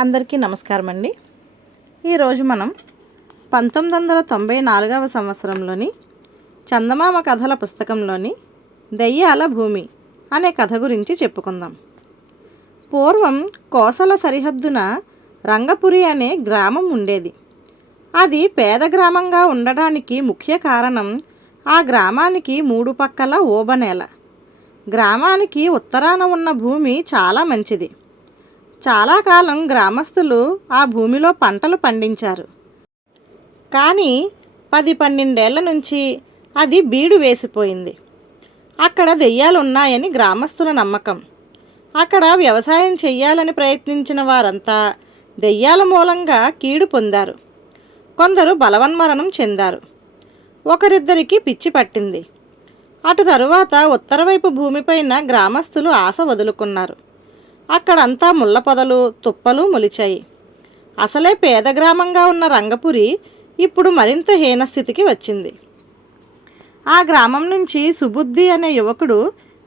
అందరికీ నమస్కారం అండి. ఈరోజు మనం 1994వ సంవత్సరంలోని చందమామ కథల పుస్తకంలోని దెయ్యాల భూమి అనే కథ గురించి చెప్పుకుందాం. పూర్వం కోసల సరిహద్దున రంగపురి అనే గ్రామం ఉండేది. అది పేద గ్రామంగా ఉండడానికి ముఖ్య కారణం ఆ గ్రామానికి మూడు పక్కల ఓబనేల. గ్రామానికి ఉత్తరాన ఉన్న భూమి చాలా మంచిది. చాలా కాలం గ్రామస్తులు ఆ భూమిలో పంటలు పండించారు. కానీ 10-12 ఏళ్ల నుంచి అది బీడు వేసిపోయింది. అక్కడ దెయ్యాలు ఉన్నాయని గ్రామస్తుల నమ్మకం. అక్కడ వ్యవసాయం చెయ్యాలని ప్రయత్నించిన వారంతా దెయ్యాల మూలంగా కీడు పొందారు. కొందరు బలవన్మరణం చెందారు. ఒకరిద్దరికి పిచ్చి పట్టింది. అటు తరువాత ఉత్తరవైపు భూమిపైన గ్రామస్తులు ఆశ వదులుకున్నారు. అక్కడంతా ముళ్ళ పొదలు, తుప్పలు మొలిచాయి. అసలే పేద గ్రామంగా ఉన్న రంగపురి ఇప్పుడు మరింత హీనస్థితికి వచ్చింది. ఆ గ్రామం నుంచి సుబుద్ధి అనే యువకుడు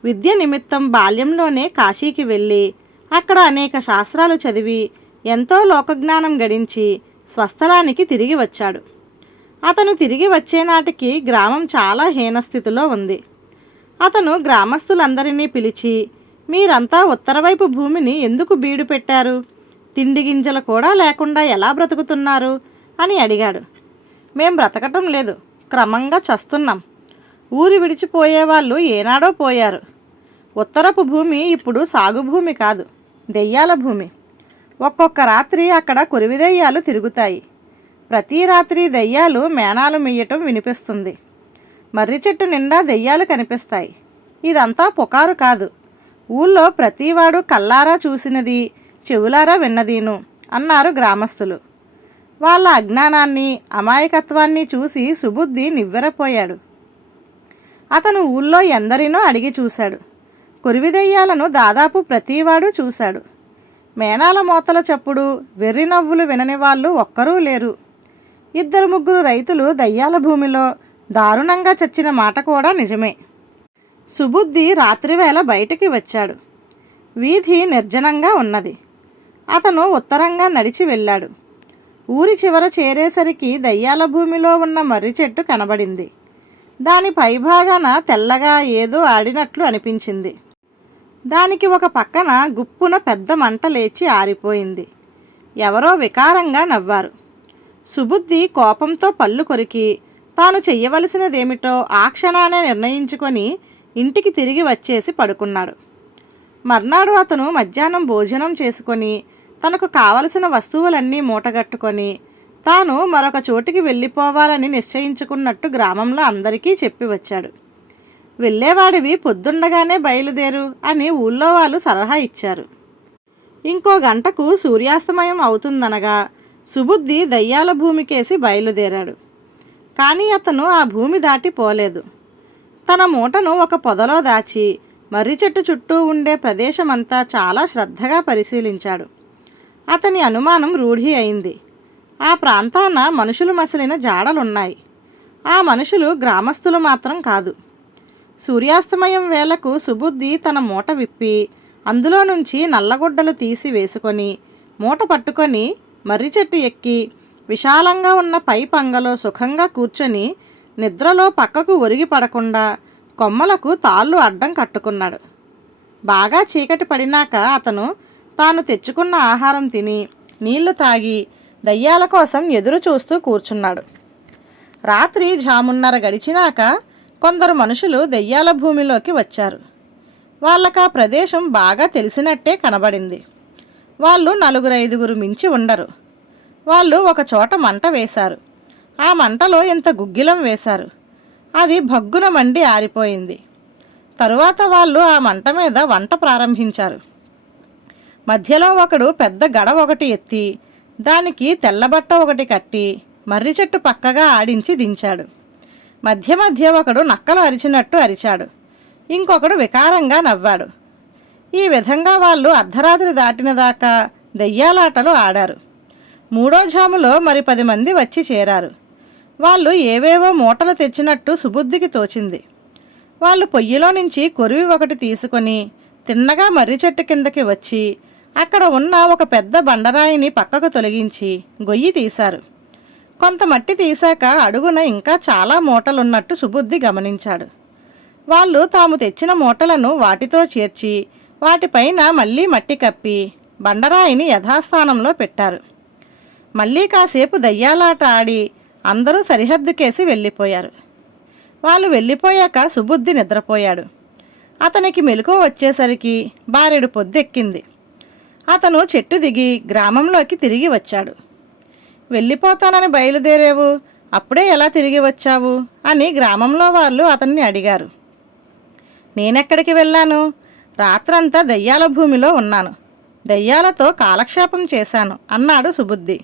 విద్య నిమిత్తం బాల్యంలోనే కాశీకి వెళ్ళి అక్కడ అనేక శాస్త్రాలు చదివి ఎంతో లోకజ్ఞానం గడించి స్వస్థలానికి తిరిగి వచ్చాడు. అతను తిరిగి వచ్చే నాటికి గ్రామం చాలా హీనస్థితిలో ఉంది. అతను గ్రామస్తులందరినీ పిలిచి, మీరంతా ఉత్తరవైపు భూమిని ఎందుకు బీడు పెట్టారు? తిండి గింజలు కూడా లేకుండా ఎలా బ్రతుకుతున్నారు అని అడిగాడు. మేం బ్రతకటం లేదు, క్రమంగా చస్తున్నాం. ఊరి విడిచిపోయే వాళ్ళు ఏనాడో పోయారు. ఉత్తరపు భూమి ఇప్పుడు సాగు భూమి కాదు, దెయ్యాల భూమి. ఒక్కొక్క రాత్రి అక్కడ కొరివి దెయ్యాలు తిరుగుతాయి. ప్రతి రాత్రి దెయ్యాలు మేనాలు మెయ్యటం వినిపిస్తుంది. మర్రి చెట్టు నిండా దెయ్యాలు కనిపిస్తాయి. ఇదంతా పుకారు కాదు, ఊళ్ళో ప్రతివాడు కల్లారా చూసినది, చెవులారా విన్నదీను అన్నారు గ్రామస్తులు. వాళ్ళ అజ్ఞానాన్ని, అమాయకత్వాన్ని చూసి సుబుద్ధి నివ్వెరపోయాడు. అతను ఊళ్ళో ఎందరినో అడిగి చూశాడు. కొరివిదెయ్యాలను దాదాపు ప్రతివాడు చూశాడు. మేనాల మోతల చప్పుడు, వెర్రి నవ్వులు వినని వాళ్ళు ఒక్కరూ లేరు. 2-3 రైతులు దయ్యాల భూమిలో దారుణంగా చచ్చిన మాట కూడా నిజమే. సుబుద్ధి రాత్రివేళ బయటికి వచ్చాడు. వీధి నిర్జనంగా ఉన్నది. అతను ఉత్తరంగా నడిచి వెళ్ళాడు. ఊరి చివర చేరేసరికి దయ్యాల భూమిలో ఉన్న మర్రి చెట్టు కనబడింది. దాని పైభాగాన తెల్లగా ఏదో ఆడినట్లు అనిపించింది. దానికి ఒక పక్కన గుప్పున పెద్ద మంట లేచి ఆరిపోయింది. ఎవరో వికారంగా నవ్వారు. సుబుద్ధి కోపంతో పళ్ళు కొరికి తాను చెయ్యవలసినదేమిటో ఆ క్షణానే నిర్ణయించుకొని ఇంటికి తిరిగి వచ్చేసి పడుకున్నాడు. మర్నాడు అతను మధ్యాహ్నం భోజనం చేసుకొని తనకు కావలసిన వస్తువులన్నీ మూటగట్టుకొని తాను మరొక చోటికి వెళ్ళిపోవాలని నిశ్చయించుకున్నట్టు గ్రామంలో అందరికీ చెప్పి వచ్చాడు. వెళ్ళేవాడివి పొద్దుండగానే బయలుదేరు అని ఊళ్ళో వాళ్ళు సలహా ఇచ్చారు. ఇంకో గంటకు సూర్యాస్తమయం అవుతుందనగా సుబుద్ధి దయ్యాల భూమికేసి బయలుదేరాడు. కానీ అతను ఆ భూమి దాటి పోలేదు. తన మూటను ఒక పొదలో దాచి మర్రి చెట్టు చుట్టూ ఉండే ప్రదేశమంతా చాలా శ్రద్ధగా పరిశీలించాడు. అతని అనుమానం రూఢి అయింది. ఆ ప్రాంతాన మనుషులు మసిలిన జాడలున్నాయి. ఆ మనుషులు గ్రామస్తులు మాత్రం కాదు. సూర్యాస్తమయం వేళకు సుబుద్ధి తన మూట విప్పి అందులో నుంచి నల్లగుడ్డలు తీసి వేసుకొని మూట పట్టుకొని మర్రి చెట్టు ఎక్కి విశాలంగా ఉన్న పై పంగలో సుఖంగా కూర్చొని నిద్రలో పక్కకు ఒరిగి పడకుండా కొమ్మలకు తాళ్ళు అడ్డం కట్టుకున్నాడు. బాగా చీకటి పడినాక అతను తాను తెచ్చుకున్న ఆహారం తిని నీళ్లు తాగి దయ్యాల కోసం ఎదురు చూస్తూ కూర్చున్నాడు. రాత్రి జామున్నర గడిచినాక కొందరు మనుషులు దెయ్యాల భూమిలోకి వచ్చారు. వాళ్ళకా ప్రదేశం బాగా తెలిసినట్టే కనబడింది. వాళ్ళు 4-5 మించి ఉండరు. వాళ్ళు ఒక చోట మంట వేశారు. ఆ మంటలో ఇంత గుగ్గిలం వేశారు. అది భగ్గున మండి ఆరిపోయింది. తరువాత వాళ్ళు ఆ మంట మీద వంట ప్రారంభించారు. మధ్యలో ఒకడు పెద్ద గడ ఒకటి ఎత్తి దానికి తెల్లబట్ట ఒకటి కట్టి మర్రి చెట్టు పక్కగా ఆడించి దించాడు. మధ్య మధ్య ఒకడు నక్కలు అరిచినట్టు అరిచాడు. ఇంకొకడు వికారంగా నవ్వాడు. ఈ విధంగా వాళ్ళు అర్ధరాత్రి దాటిన దాకా దెయ్యాలాటలు ఆడారు. 3వ జాములో మరి 10 మంది వచ్చి చేరారు. వాళ్ళు ఏవేవో మూటలు తెచ్చినట్టు సుబుద్ధికి తోచింది. వాళ్ళు పొయ్యిలో నుంచి కొరివి ఒకటి తీసుకొని తిన్నగా మర్రి చెట్టు కిందకి వచ్చి అక్కడ ఉన్న ఒక పెద్ద బండరాయిని పక్కకు తొలగించి గొయ్యి తీశారు. కొంత మట్టి తీశాక అడుగున ఇంకా చాలా మూటలున్నట్టు సుబుద్ధి గమనించాడు. వాళ్ళు తాము తెచ్చిన మూటలను వాటితో చేర్చి వాటిపైన మళ్ళీ మట్టి కప్పి బండరాయిని యథాస్థానంలో పెట్టారు. మళ్ళీ కాసేపు దయ్యాలాట ఆడి అందరూ సరిహద్దుకేసి వెళ్ళిపోయారు. వాళ్ళు వెళ్ళిపోయాక సుబుద్ధి నిద్రపోయాడు. అతనికి మెలకువ వచ్చేసరికి బారెడు పొద్దెక్కింది. అతను చెట్టు దిగి గ్రామంలోకి తిరిగి వచ్చాడు. వెళ్ళిపోతానని బయలుదేరావు, అప్పుడే ఎలా తిరిగి వచ్చావు అని గ్రామంలో వాళ్ళు అతన్ని అడిగారు. నేనెక్కడికి వెళ్ళాను? రాత్రంతా దయ్యాల భూమిలో ఉన్నాను. దయ్యాలతో కాలక్షేపం చేశాను అన్నాడు సుబుద్ధి.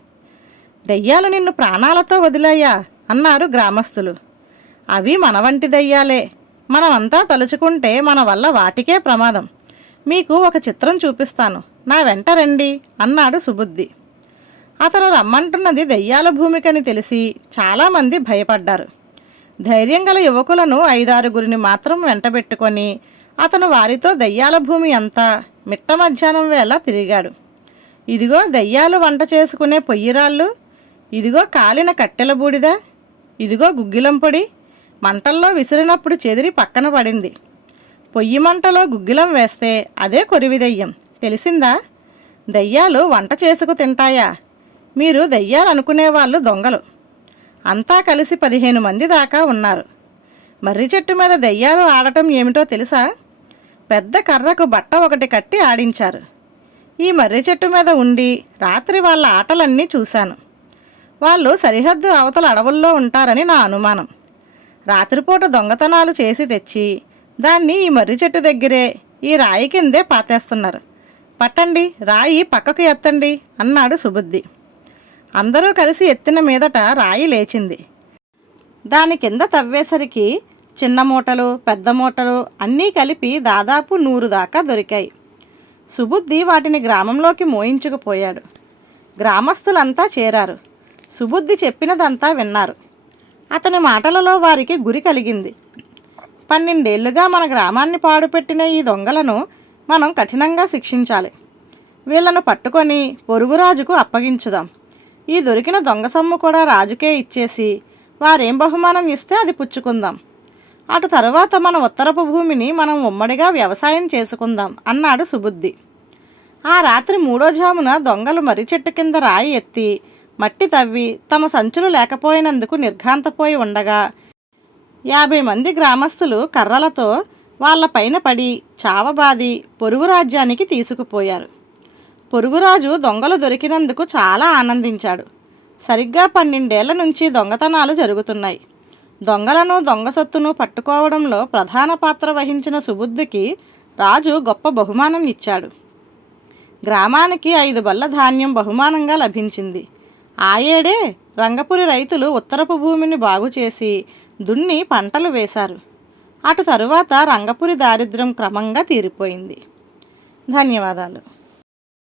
దయ్యాలు నిన్ను ప్రాణాలతో వదిలాయా అన్నారు గ్రామస్తులు. అవి మన వంటి దయ్యాలే. మనమంతా తలుచుకుంటే మన వల్ల వాటికే ప్రమాదం. మీకు ఒక చిత్రం చూపిస్తాను, నా వెంట రండి అన్నాడు సుబుద్ధి. అతను రమ్మంటున్నది దయ్యాల భూమికని తెలిసి చాలామంది భయపడ్డారు. ధైర్యం గల యువకులను 5-6 మాత్రం వెంటబెట్టుకొని అతను వారితో దయ్యాల భూమి అంతా మిట్ట మధ్యాహ్నం వేళ తిరిగాడు. ఇదిగో దయ్యాలు వంట చేసుకునే పొయ్యిరాళ్ళు, ఇదిగో కాలిన కట్టెల బూడిద, ఇదిగో గుగ్గిలం పొడి, మంటల్లో విసిరినప్పుడు చెదిరి పక్కన పడింది. పొయ్యి మంటలో గుగ్గిలం వేస్తే అదే కొరివి దయ్యం, తెలిసిందా? దయ్యాలు వంట చేసుకు తింటాయా? మీరు దయ్యాలు అనుకునేవాళ్ళు దొంగలు. అంతా కలిసి 15 మంది దాకా ఉన్నారు. మర్రి చెట్టు మీద దయ్యాలు ఆడటం ఏమిటో తెలుసా? పెద్ద కర్రకు బట్ట ఒకటి కట్టి ఆడించారు. ఈ మర్రి చెట్టు మీద ఉండి రాత్రి వాళ్ళ ఆటలన్నీ చూశాను. వాళ్ళు సరిహద్దు అవతల అడవుల్లో ఉంటారని నా అనుమానం. రాత్రిపూట దొంగతనాలు చేసి తెచ్చి దాన్ని ఈ మర్రి చెట్టు దగ్గరే ఈ రాయి కిందే పాతేస్తున్నారు. పట్టండి, రాయి పక్కకు ఎత్తండి అన్నాడు సుబుద్ధి. అందరూ కలిసి ఎత్తిన మీదట రాయి లేచింది. దాని కింద తవ్వేసరికి చిన్న మూటలు పెద్ద మూటలు అన్నీ కలిపి దాదాపు 100 దాకా దొరికాయి. సుబుద్ధి వాటిని గ్రామంలోకి మోయించుకుపోయాడు. గ్రామస్తులంతా చేరారు. సుబుద్ధి చెప్పినదంతా విన్నారు. అతని మాటలలో వారికి గురి కలిగింది. 12 ఏళ్లుగా మన గ్రామాన్ని పాడుపెట్టిన ఈ దొంగలను మనం కఠినంగా శిక్షించాలి. వీళ్లను పట్టుకొని పొరుగురాజుకు అప్పగించుదాం. ఈ దొరికిన దొంగ సొమ్ము కూడా రాజుకే ఇచ్చేసి వారేం బహుమానం ఇస్తే అది పుచ్చుకుందాం. అటు తరువాత మన ఉత్తరపు భూమిని మనం ఉమ్మడిగా వ్యవసాయం చేసుకుందాం అన్నాడు సుబుద్ధి. ఆ రాత్రి 3వ జామున దొంగలు మర్రి చెట్టు కింద రాయి ఎత్తి మట్టి తవ్వి తమ సంచులు లేకపోయినందుకు నిర్ఘాంతపోయి ఉండగా 50 మంది గ్రామస్తులు కర్రలతో వాళ్లపైన పడి చావబాది పొరుగు రాజ్యానికి తీసుకుపోయారు. పొరుగురాజు దొంగలు దొరికినందుకు చాలా ఆనందించాడు. సరిగ్గా 12 ఏళ్ల నుంచి దొంగతనాలు జరుగుతున్నాయి. దొంగలను దొంగ సొత్తును పట్టుకోవడంలో ప్రధాన పాత్ర వహించిన సుబుద్ధికి రాజు గొప్ప బహుమానం ఇచ్చాడు. గ్రామానికి 5 బల్ల ధాన్యం బహుమానంగా లభించింది. ఆ ఏడే రంగపురి రైతులు ఉత్తరపు భూమిని బాగుచేసి దున్ని పంటలు వేశారు. అటు తరువాత రంగపురి దారిద్ర్యం క్రమంగా తీరిపోయింది. ధన్యవాదాలు.